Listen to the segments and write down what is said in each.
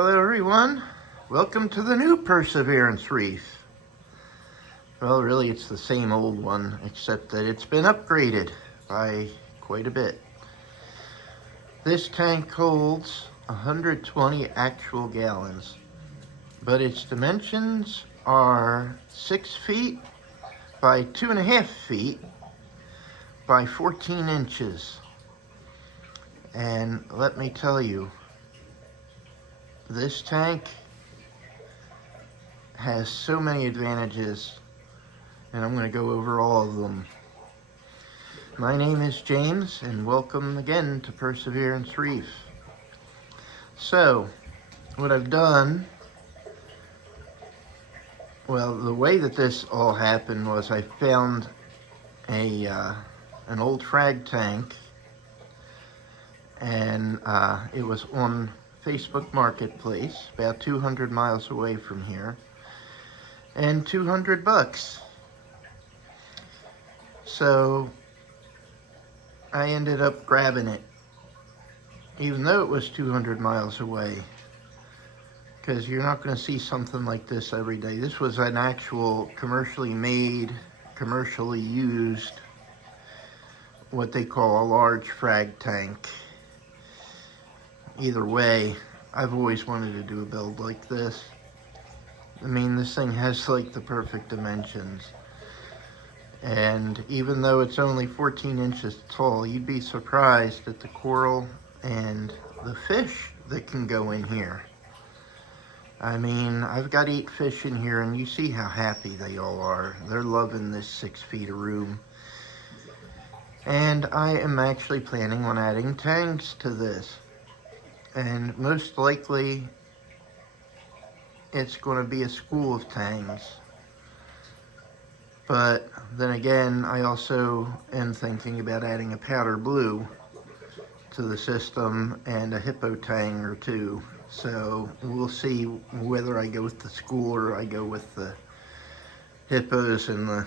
Hello everyone, welcome to the new Perseverance Reef. Well, really it's the same old one, except that it's been upgraded by quite a bit. This tank holds 120 actual gallons, but its dimensions are 6 feet by 2.5 feet by 14 inches. And let me tell you, this tank has so many advantages, and I'm going to go over all of them. My name is James, and welcome again to Perseverance Reef. So, what I've done, well, the way that this all happened was I found an old frag tank, and it was on Facebook Marketplace, about 200 miles away from here, and $200. So I ended up grabbing it, even though it was 200 miles away, because you're not going to see something like this every day. This was an actual commercially made, commercially used, what they call a large frag tank. Either way, I've always wanted to do a build like this. I mean, this thing has like the perfect dimensions. And even though it's only 14 inches tall, you'd be surprised at the coral and the fish that can go in here. I mean, I've got 8 fish in here, and you see how happy they all are. They're loving this 6 feet of room. And I am actually planning on adding tanks to this. And most likely, it's going to be a school of tangs. But then again, I also am thinking about adding a powder blue to the system and a hippo tang or two. So we'll see whether I go with the school or I go with the hippos and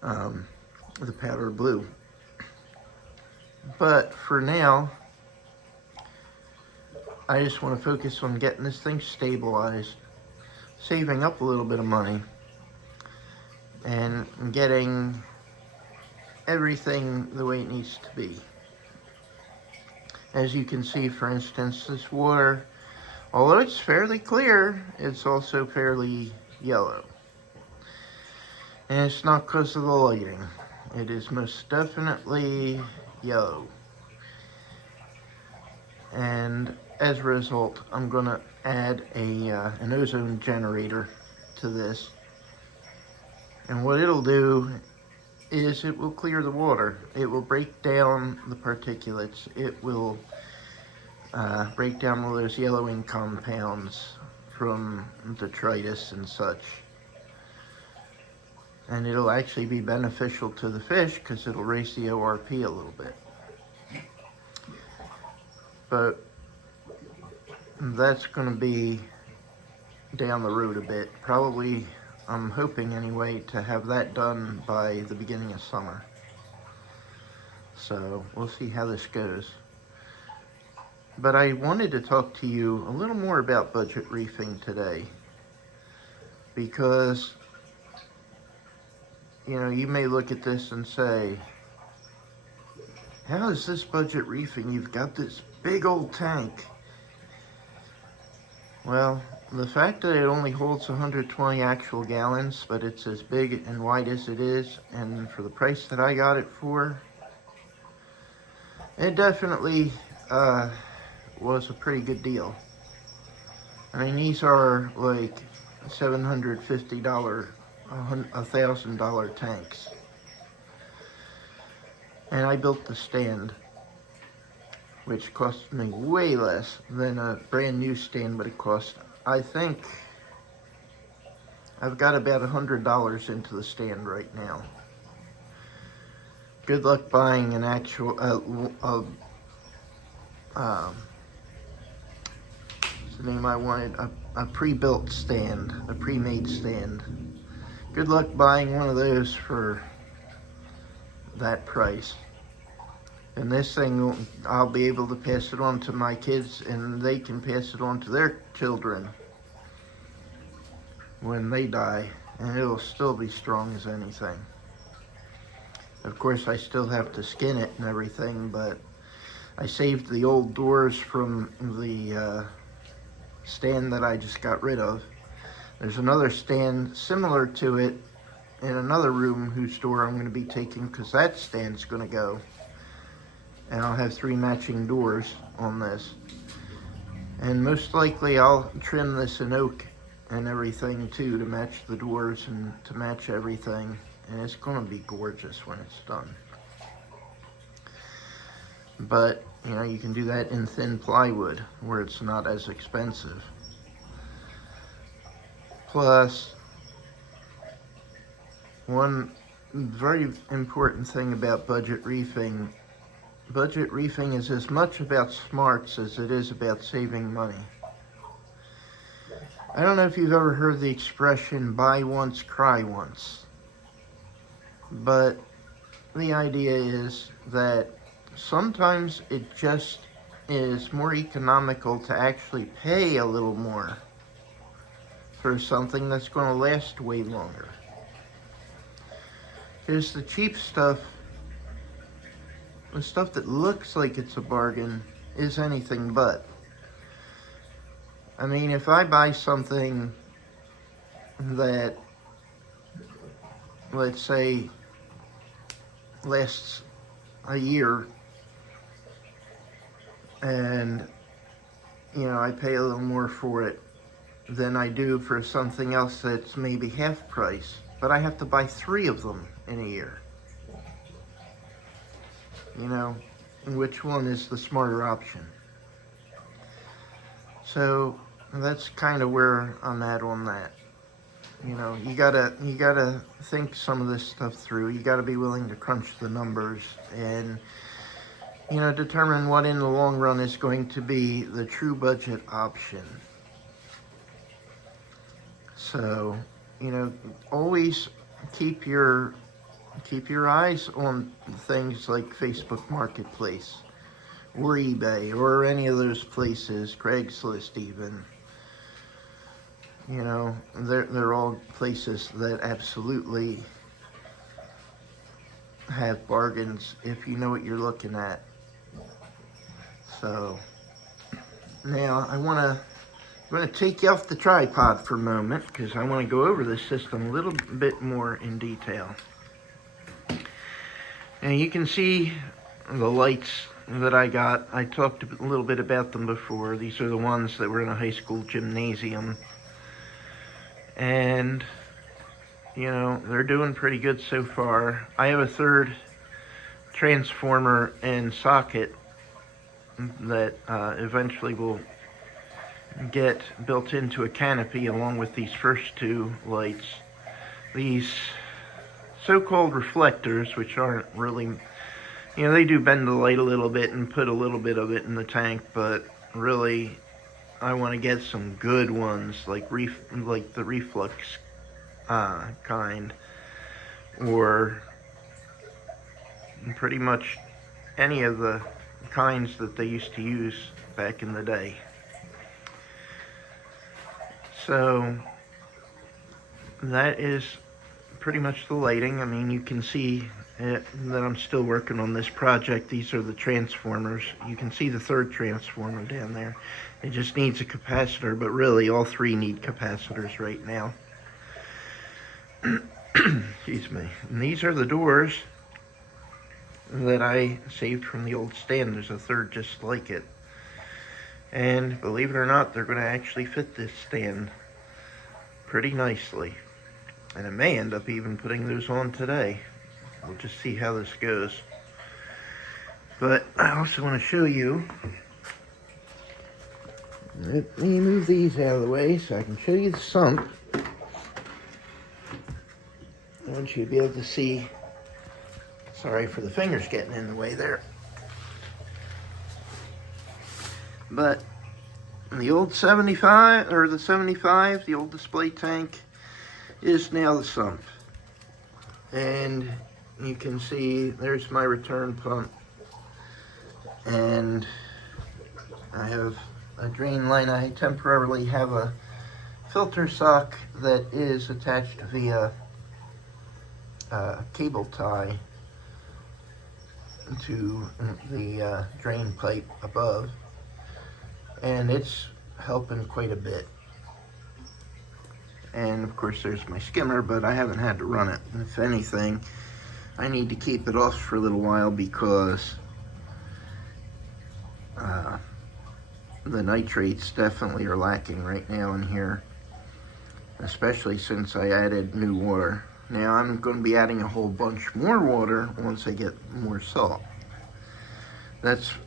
the powder blue. But for now, I just want to focus on getting this thing stabilized, saving up a little bit of money, and getting everything the way it needs to be. As you can see, for instance, this water, although it's fairly clear, it's also fairly yellow. And it's not because of the lighting. It is most definitely yellow. And as a result, I'm going to add an ozone generator to this. And what it'll do is it will clear the water. It will break down the particulates. It will break down all those yellowing compounds from detritus and such. And it'll actually be beneficial to the fish because it'll raise the ORP a little bit. But that's going to be down the road a bit. Probably, I'm hoping anyway, to have that done by the beginning of summer. So we'll see how this goes. But I wanted to talk to you a little more about budget reefing today, because you know, you may look at this and say, how is this budget reefing? You've got this big old tank. Well, the fact that it only holds 120 actual gallons, but it's as big and wide as it is, and for the price that I got it for, it definitely was a pretty good deal. I mean, these are like $750, $1,000 tanks. And I built the stand, which cost me way less than a brand new stand would have cost. I think I've got about $100 into the stand right now. Good luck buying an actual, what's the name I wanted? A pre-built stand, a pre-made stand. Good luck buying one of those for that price. And this thing, I'll be able to pass it on to my kids, and they can pass it on to their children when they die, and it'll still be strong as anything. Of course, I still have to skin it and everything, but I saved the old doors from the stand that I just got rid of. There's another stand similar to it in another room whose door I'm going to be taking, because that stand's going to go. And I'll have 3 matching doors on this. And most likely I'll trim this in oak and everything too, to match the doors and to match everything. And it's going to be gorgeous when it's done. But, you know, you can do that in thin plywood where it's not as expensive. Plus, one very important thing about budget reefing is as much about smarts as it is about saving money. I don't know if you've ever heard the expression, buy once, cry once. But the idea is that sometimes it just is more economical to actually pay a little more for something that's going to last way longer. Because the cheap stuff, the stuff that looks like it's a bargain, is anything but. I mean, if I buy something that, let's say, lasts a year, and, you know, I pay a little more for it than I do for something else that's maybe half price, but I have to buy 3 of them in a year. You know, which one is the smarter option? So that's kind of where I'm at on that. You know, you gotta think some of this stuff through. You gotta be willing to crunch the numbers and, you know, determine what in the long run is going to be the true budget option. So, you know, always keep your eyes on things like Facebook Marketplace or eBay or any of those places, Craigslist even. You know, they're all places that absolutely have bargains if you know what you're looking at. So, now I want to take you off the tripod for a moment because I want to go over this system a little bit more in detail. And you can see the lights that I got. I talked a little bit about them before. These are the ones that were in a high school gymnasium. And, you know, they're doing pretty good so far. I have a 3rd transformer and socket that eventually will get built into a canopy along with these first 2 lights. These so-called reflectors, which aren't really, you know, they do bend the light a little bit and put a little bit of it in the tank, but really I want to get some good ones like the reflux kind, or pretty much any of the kinds that they used to use back in the day. So that is pretty much the lighting. I mean, you can see that I'm still working on this project. These are the transformers. You can see the 3rd transformer down there. It just needs a capacitor, but really all 3 need capacitors right now. Excuse me. And these are the doors that I saved from the old stand. There's a 3rd just like it. And believe it or not, they're going to actually fit this stand pretty nicely. And I may end up even putting those on today. We'll just see how this goes. But I also want to show you. Let me move these out of the way so I can show you the sump. I want you to be able to see. Sorry for the fingers getting in the way there. But the old 75, or the 75, the old display tank, is now the sump. And you can see there's my return pump. And I have a drain line. I temporarily have a filter sock that is attached via cable tie to the drain pipe above, and it's helping quite a bit. And of course there's my skimmer, but I haven't had to run it. If anything, I need to keep it off for a little while because the nitrates definitely are lacking right now in here, especially since I added new water. Now I'm going to be adding a whole bunch more water once I get more salt.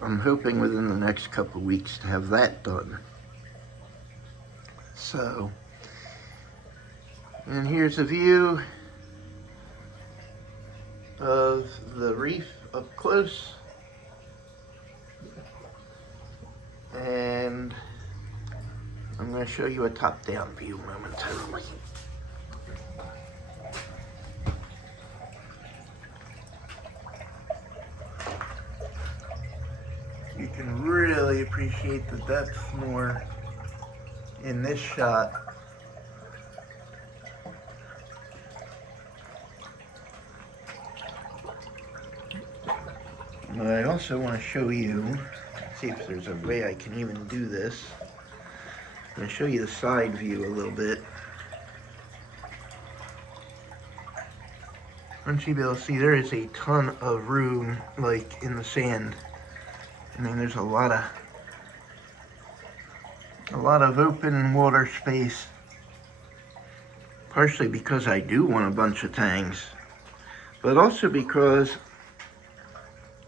I'm hoping within the next couple of weeks to have that done. So, and here's a view of the reef up close. And I'm going to show you a top-down view momentarily. You can really appreciate the depth more in this shot. But I also want to show you, see if there's a way I can even do this. I'm going to show you the side view a little bit. Once you be able to see, there is a ton of room, like in the sand. I mean, there's a lot of open water space. Partially because I do want a bunch of tangs, but also because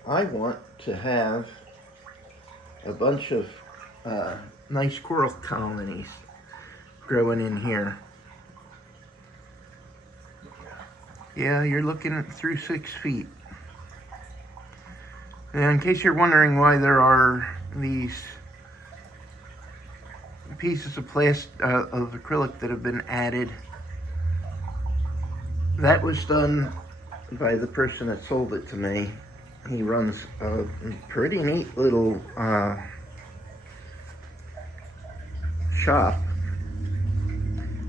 I want to have a bunch of nice coral colonies growing in here. Yeah, you're looking through 6 feet. Now, in case you're wondering why there are these pieces of of acrylic that have been added, that was done by the person that sold it to me. He runs a pretty neat little shop.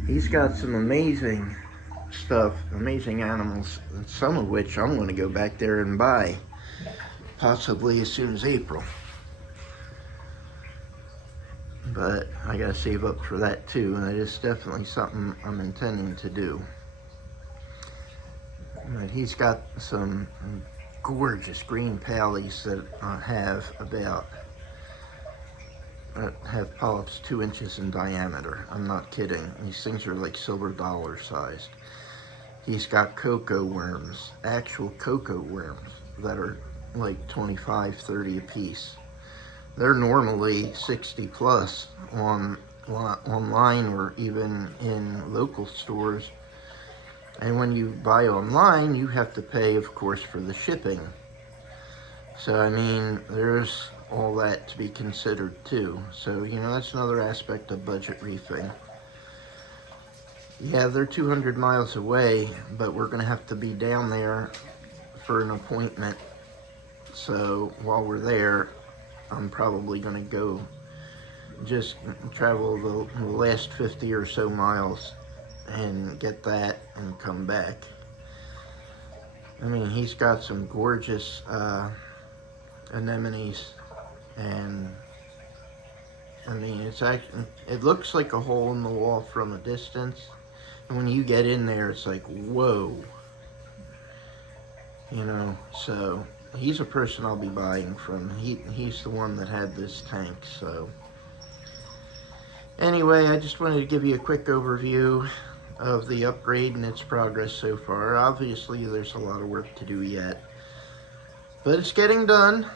He's got some amazing stuff, amazing animals, some of which I'm going to go back there and buy, possibly as soon as April. But I gotta save up for that too, and that is definitely something I'm intending to do. But he's got some gorgeous green pallies that have polyps 2 inches in diameter. I'm not kidding. These things are like silver dollar sized. He's got cocoa worms, actual cocoa worms that are like 25, 30 a piece. They're normally 60 plus online or even in local stores. And when you buy online, you have to pay, of course, for the shipping. So, I mean, there's all that to be considered too. So, you know, that's another aspect of budget reefing. Yeah, they're 200 miles away, but we're going to have to be down there for an appointment. So, while we're there, I'm probably going to go just travel the last 50 or so miles and get that and come back. I mean, he's got some gorgeous anemones, and I mean, it looks like a hole in the wall from a distance, and when you get in there, it's like, whoa, you know. So he's a person I'll be buying from. He's the one that had this tank. So anyway, I just wanted to give you a quick overview of the upgrade and its progress so far. Obviously, there's a lot of work to do yet, but it's getting done.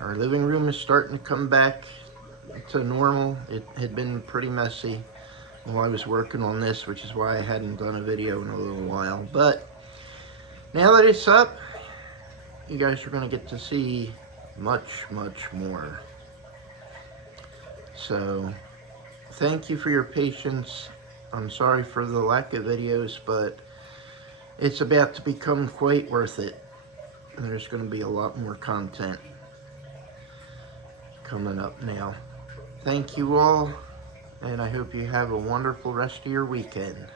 Our living room is starting to come back to normal. It had been pretty messy while I was working on this, which is why I hadn't done a video in a little while. But now that it's up, you guys are going to get to see much, much more. So thank you for your patience. I'm sorry for the lack of videos, but it's about to become quite worth it. And there's going to be a lot more content. coming up now. Thank you all, and I hope you have a wonderful rest of your weekend.